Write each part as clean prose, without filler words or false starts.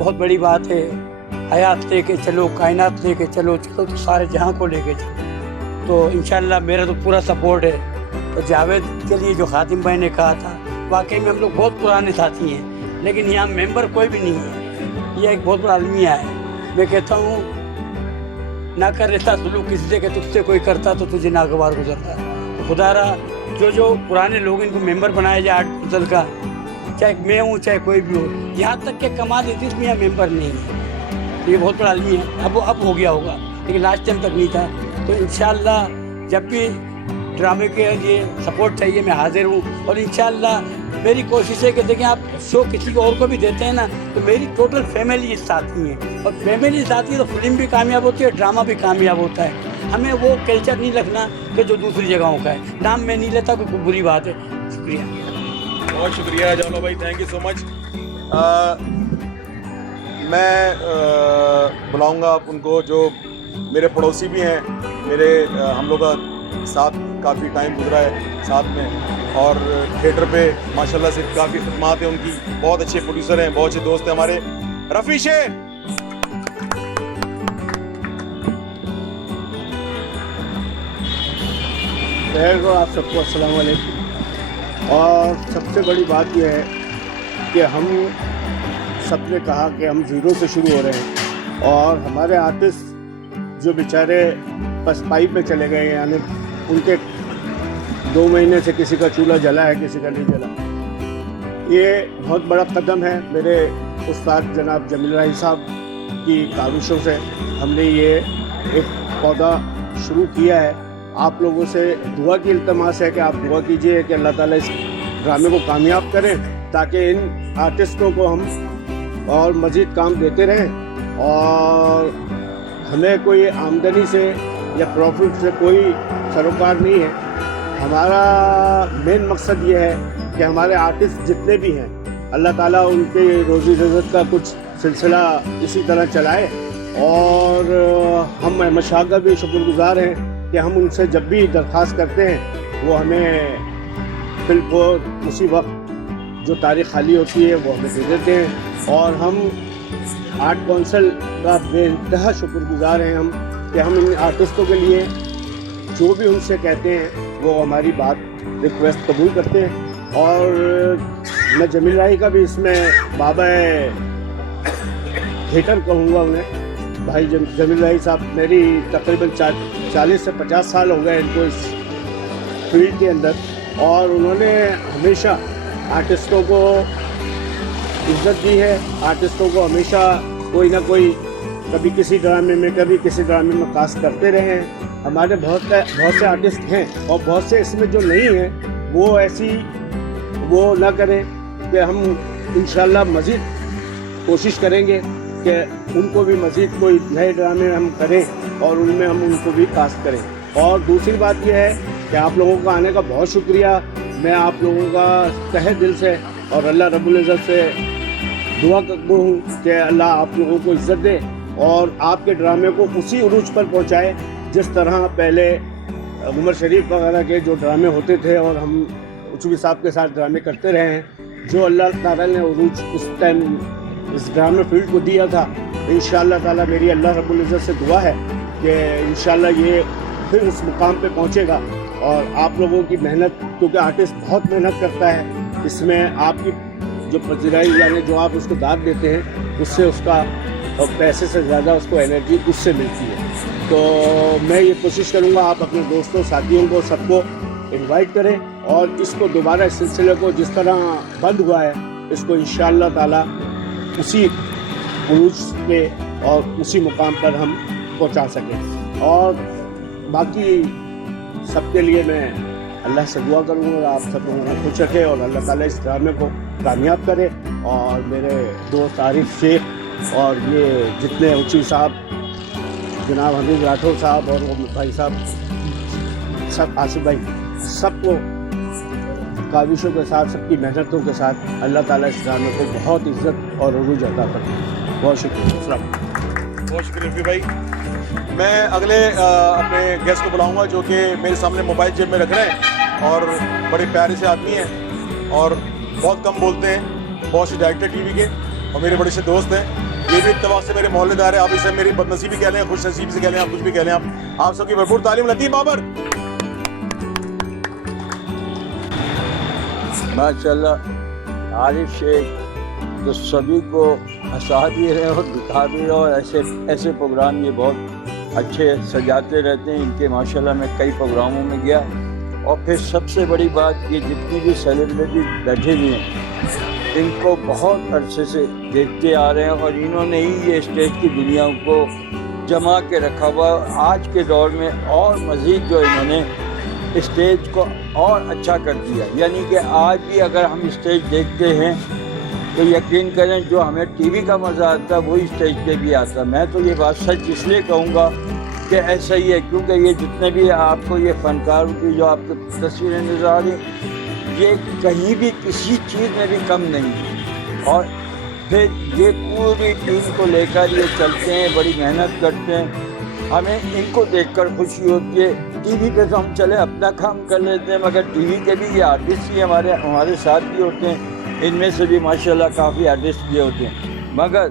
बहुत बड़ी बात है। हयात लेके चलो, कायनात लेके चलो, चलो तो सारे जहां को लेके चलो। तो इंशाल्लाह मेरा तो पूरा सपोर्ट है। तो जावेद के लिए जो खातिम भाई ने कहा था, वाकई में हम लोग बहुत पुराने साथी हैं, लेकिन यहाँ मेंबर कोई भी नहीं है। ये एक बहुत बड़ा अलमिया है। मैं कहता हूँ ना कर रहता सुलूक किसी से, कि तुझसे कोई करता तो तुझे नागवार गुजरता। तो खुदारा जो पुराने लोग इनको मेंबर बनाया जाए आर्ट काउंसिल का, चाहे मैं हूँ चाहे कोई भी हो, यहाँ तक के कमाल इस में यहाँ मेंबर नहीं है। ये बहुत बड़ा आदमी है। अब हो गया होगा, लेकिन लास्ट टाइम तक नहीं था। तो इंशाल्लाह जब भी ड्रामे के लिए सपोर्ट चाहिए मैं हाजिर हूँ। और इंशाल्लाह मेरी कोशिश है कि देखें, आप शो किसी को और को भी देते हैं ना, तो मेरी टोटल फैमिली साथ ही है। और फैमिली साथ ही तो फिल्म भी कामयाब होती है, ड्रामा भी कामयाब होता है। हमें वो कल्चर नहीं रखना कि जो दूसरी जगहों का है। नाम मैं नहीं लेता, कोई बुरी बात है। शुक्रिया, बहुत शुक्रिया जालो भाई, थैंक यू सो मच। मैं बुलाऊंगा उनको जो मेरे पड़ोसी भी हैं, हम लोग का साथ काफ़ी टाइम गुजरा है साथ में, और थिएटर पे माशाल्लाह से काफ़ी खिदमात है उनकी। बहुत अच्छे प्रोड्यूसर हैं, बहुत अच्छे दोस्त हैं हमारे। रफ़ी शेख, आप सबको अस्सलाम वालेकुम। और सबसे बड़ी बात यह है कि हम सब ने कहा कि हम ज़ीरो से शुरू हो रहे हैं, और हमारे आर्टिस्ट जो बेचारे पसपाई पे चले गए, यानी उनके 2 महीने से किसी का चूल्हा जला है, किसी का नहीं जला। ये बहुत बड़ा कदम है मेरे उस्ताद जनाब जमील राही साहब की काविशों से हमने ये एक पौधा शुरू किया है। आप लोगों से दुआ की इल्तमास है कि आप दुआ कीजिए कि अल्लाह ताला इस ड्रामे को कामयाब करें, ताकि इन आर्टिस्टों को हम और मज़ीद काम देते रहें, और हमें कोई आमदनी से या प्रॉफिट से कोई सरोकार नहीं है। हमारा मेन मकसद ये है कि हमारे आर्टिस्ट जितने भी हैं, अल्लाह ताला उनके रोज़ी रज़्क़ का कुछ सिलसिला इसी तरह चलाए। और हम अहमद शाह का भी शुक्रगुज़ार हैं कि हम उनसे जब भी दरख्वास्त करते हैं वो हमें फिल्म को उसी वक्त जो तारीख़ खाली होती है वो हमें दे देते हैं। और हम आर्ट काउंसिल का बेइंतहा शुक्रगुज़ार हैं हम कि हम इन आर्टिस्टों के लिए जो भी उनसे कहते हैं वो हमारी बात रिक्वेस्ट कबूल करते हैं। और मैं जमील राही का भी इसमें बाबा थिएटर कहूँगा उन्हें। भाई जमील राही साहब मेरी तकरीबन 40 से 50 साल हो गए इनको इस फील्ड के अंदर, और उन्होंने हमेशा आर्टिस्टों को इज्जत दी है। आर्टिस्टों को हमेशा कोई ना कोई, कभी किसी ड्रामे में कभी किसी ड्रामे में कास्ट करते रहे हैं। हमारे बहुत से आर्टिस्ट हैं, और बहुत से इसमें जो नहीं हैं वो ऐसी वो ना करें कि हम इंशाल्लाह मज़ीद कोशिश करेंगे कि उनको भी मज़ीद कोई नए ड्रामे हम करें और उनमें हम उनको भी कास्ट करें। और दूसरी बात यह है कि आप लोगों का आने का बहुत शुक्रिया। मैं आप लोगों का तहे दिल से और अल्लाह रब्बुल इज़्ज़त से दुआ करता हूँ कि अल्लाह आप लोगों को इज़्ज़त दे और आपके ड्रामे को उसी उरूज पर पहुँचाए जिस तरह पहले उमर शरीफ वगैरह के जो ड्रामे होते थे, और हम उचवी साहब के साथ ड्रामे करते रहे हैं। जो अल्लाह ताला ने उरूज उस टाइम इस ड्रामे फील्ड को दिया था, इंशाअल्लाह ताला मेरी अल्लाह रब्बुल इज़्ज़त से दुआ है कि इंशाअल्लाह ये फिर उस मुकाम पे पहुँचेगा। और आप लोगों की मेहनत, क्योंकि आर्टिस्ट बहुत मेहनत करता है, इसमें आपकी जो पजीराई यानी जो आप उसको दाद देते हैं उससे उसका पैसे से ज़्यादा उसको एनर्जी उससे मिलती है। तो मैं ये कोशिश करूँगा आप अपने दोस्तों साथियों को सबको इनवाइट करें, और इसको दोबारा इस सिलसिले को जिस तरह बंद हुआ है इसको इंशाअल्लाह ताला उसी उरूज पे और उसी मुकाम पर हम पहुंचा सकें। और बाकी सबके लिए मैं अल्लाह से दुआ करूँगा आप सब लोगों को खुश रखे और अल्लाह ताला इस ड्रामे को कामयाब करे। और मेरे दोस्त आरिफ शेख और ये जितने उची साहब, जनाब हमीद राठौर साहब और वो भाई साहब, सब आसिफ भाई, सबको काविशों के साथ, सबकी मेहनतों के साथ अल्लाह ताला इस ड्रामे को बहुत इज़्ज़त और उरूज अता करे। बहुत शुक्रिया। बहुत शुक्रिया रफ़ी भाई। मैं अगले अपने गेस्ट को बुलाऊंगा जो कि मेरे सामने मोबाइल जेब में रख रहे हैं और बड़े प्यारे से आदमी हैं और बहुत कम बोलते हैं, बहुत से डायरेक्टर टीवी के। اور میرے بڑے سے دوست ہیں. یہ بھی اتفاق سے میرے محلے دار ہیں. آپ اسے میری بدنصیبی کہہ لیں, خوش نصیبی سے کہہ لیں, آپ کچھ بھی کہہ لیں. آپ سب کی بھرپور تعلیم. لطیف بابر. ماشاءاللہ عارف شیخ تو سبھی کو ہنسا بھی رہے اور دکھا بھی رہے, اور ایسے پروگرام یہ بہت اچھے سجاتے رہتے ہیں. ان کے ماشاءاللہ میں کئی پروگراموں میں گیا. اور پھر سب سے بڑی بات یہ جتنی بھی سیلیبریٹی بیٹھے ہوئے ہیں ان کو بہت عرصے سے دیکھتے آ رہے ہیں, اور انہوں نے ہی یہ اسٹیج کی دنیا کو جما کے رکھا ہوا. آج کے دور میں اور مزید جو انہوں نے اسٹیج کو اور اچھا کر دیا. یعنی کہ آج بھی اگر ہم اسٹیج دیکھتے ہیں تو یقین کریں جو ہمیں ٹی وی کا مزہ آتا ہے وہی اسٹیج پہ بھی آتا ہے. میں تو یہ بات سچ اس لیے کہوں گا کہ ایسا ہی ہے, کیونکہ یہ جتنے بھی آپ کو یہ فنکاروں کی جو آپ کی تصویریں نظر آ رہی ہیں یہ کہیں بھی کسی چیز میں بھی کم نہیں ہے. اور پھر یہ پوری ٹیم کو لے کر یہ چلتے ہیں, بڑی محنت کرتے ہیں. ہمیں ان کو دیکھ کر خوشی ہوتی ہے. ٹی وی پہ تو ہم چلے اپنا کام کر لیتے ہیں, مگر ٹی وی کے بھی یہ آرٹسٹ بھی ہمارے ساتھ بھی ہوتے ہیں. ان میں سے بھی ماشاءاللہ کافی آرٹسٹ بھی ہوتے ہیں. مگر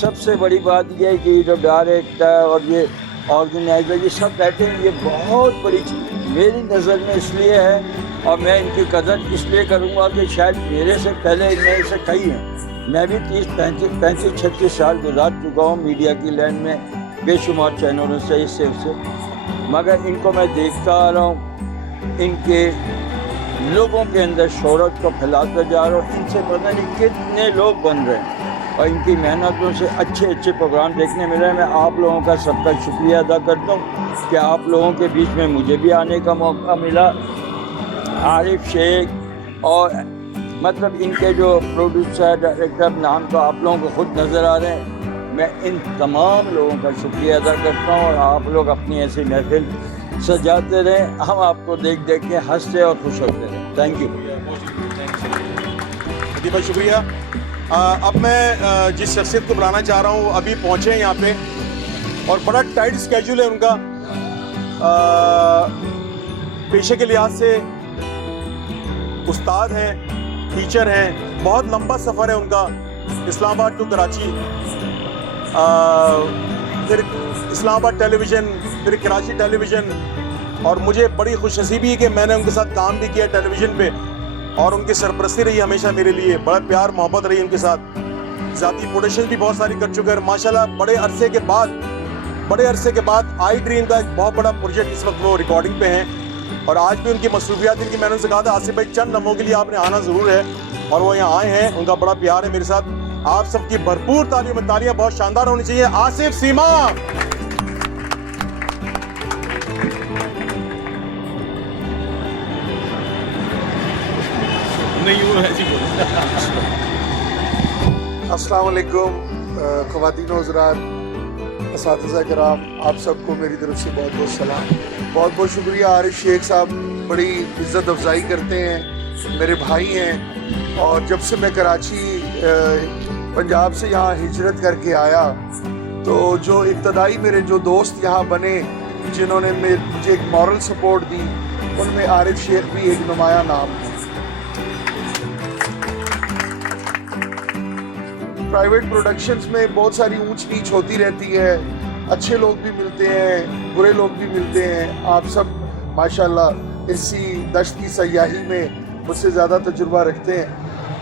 سب سے بڑی بات یہ ہے کہ یہ جو ڈائریکٹر اور یہ آرگنائزر یہ سب بیٹھے ہیں, یہ بہت بڑی چیز میری نظر میں اس لیے ہے, اور میں ان کی قدر اس لیے کروں گا کہ شاید میرے سے پہلے ان میں سے کئی ہیں. میں بھی 35-36 سال گزار چکا ہوں میڈیا کی لائن میں, بے شمار چینلوں سے, اس سے مگر ان کو میں دیکھتا آ رہا ہوں. ان کے لوگوں کے اندر شہرت کو پھیلاتا جا رہا ہوں. ان سے پتہ نہیں کتنے لوگ بن رہے ہیں, اور ان کی محنتوں سے اچھے پروگرام دیکھنے مل رہے ہیں. میں آپ لوگوں کا سب کا شکریہ ادا کرتا ہوں کہ آپ لوگوں کے بیچ میں مجھے بھی آنے کا موقع ملا. عارف شیخ اور مطلب ان کے جو پروڈیوسر ڈائریکٹر نام تو آپ لوگوں کو خود نظر آ رہے ہیں. میں ان تمام لوگوں کا شکریہ ادا کرتا ہوں, اور آپ لوگ اپنی ایسی محفل سجاتے رہیں. ہم آپ کو دیکھ کے ہنستے اور خوش ہوتے رہیں. Thank you. بہت شکریہ. اب میں جس شخصیت کو بلانا چاہ رہا ہوں وہ ابھی پہنچے ہیں یہاں پہ, اور بڑا ٹائٹ اسکیجول ہے ان کا. پیشے کے لحاظ سے استاد ہیں, ٹیچر ہیں, بہت لمبا سفر ہے ان کا, اسلام آباد ٹو کراچی, پھر اسلام آباد ٹیلی ویژن, پھر کراچی ٹیلی ویژن. اور مجھے بڑی خوش نصیبی ہے کہ میں نے ان کے ساتھ کام بھی کیا ٹیلی ویژن پہ, اور ان کی سرپرستی رہی ہمیشہ میرے لیے. بڑا پیار محبت رہی ان کے ساتھ. ذاتی پروڈکشن بھی بہت ساری کر چکے ہیں ماشاءاللہ. بڑے عرصے کے بعد آئی ڈریم کا ایک بہت بڑا پروجیکٹ اس وقت وہ ریکارڈنگ پہ ہیں, اور آج بھی ان کی مصروفیات ان کی. میں نے ان سے کہا تھا آصف بھائی چند لمحوں کے لیے آپ نے آنا ضرور ہے, اور وہ یہاں آئے ہیں. ان کا بڑا پیار ہے میرے ساتھ. آپ سب کی بھرپور تالیاں بہت شاندار ہونی چاہیے. آصف سیما. السلام علیکم خواتین و حضرات, اساتذہ کرام, آپ سب کو میری طرف سے بہت بہت سلام. بہت بہت شکریہ. عارف شیخ صاحب بڑی عزت افزائی کرتے ہیں, میرے بھائی ہیں. اور جب سے میں کراچی پنجاب سے یہاں ہجرت کر کے آیا تو جو ابتدائی میرے جو دوست یہاں بنے جنہوں نے مجھے ایک مورل سپورٹ دی, ان میں عارف شیخ بھی ایک نمایاں نام ہے. پرائیویٹ پروڈکشنز میں بہت ساری اونچ نیچ ہوتی رہتی ہے, اچھے لوگ بھی ملتے ہیں, برے لوگ بھی ملتے ہیں. آپ سب ماشاءاللہ اسی دشت کی سیاحی میں مجھ سے زیادہ تجربہ رکھتے ہیں,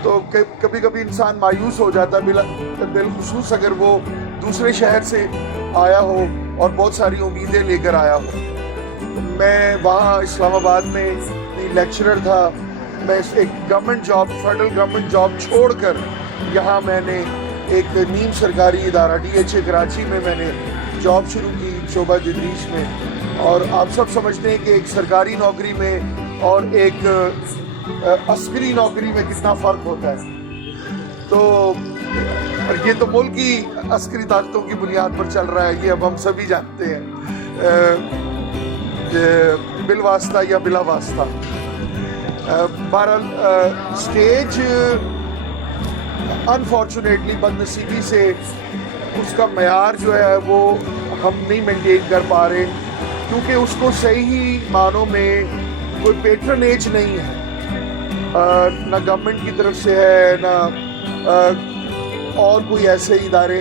تو کبھی کبھی انسان مایوس ہو جاتا ہے, بالخصوص اگر وہ دوسرے شہر سے آیا ہو اور بہت ساری امیدیں لے کر آیا ہو. میں وہاں اسلام آباد میں لیکچرر تھا. میں ایک government job, federal government job چھوڑ کر یہاں میں نے ایک نیم سرکاری ادارہ DHA کراچی میں نے جاب شروع کی شعبہ تدریس میں. اور آپ سب سمجھتے ہیں کہ ایک سرکاری نوکری میں اور ایک عسکری نوکری میں کتنا فرق ہوتا ہے. تو یہ تو ملک کی عسکری طاقتوں کی بنیاد پر چل رہا ہے, یہ اب ہم سبھی جانتے ہیں, بالواسطہ یا بلا واسطہ. بہرحال اسٹیج انفارچونیٹلی بد نصیبی سے اس کا معیار جو ہے وہ ہم نہیں مینٹین کر پا رہے, کیونکہ اس کو صحیح معنوں میں کوئی پیٹرنیج نہیں ہے, نہ گورنمنٹ کی طرف سے ہے نہ, اور کوئی ایسے ادارے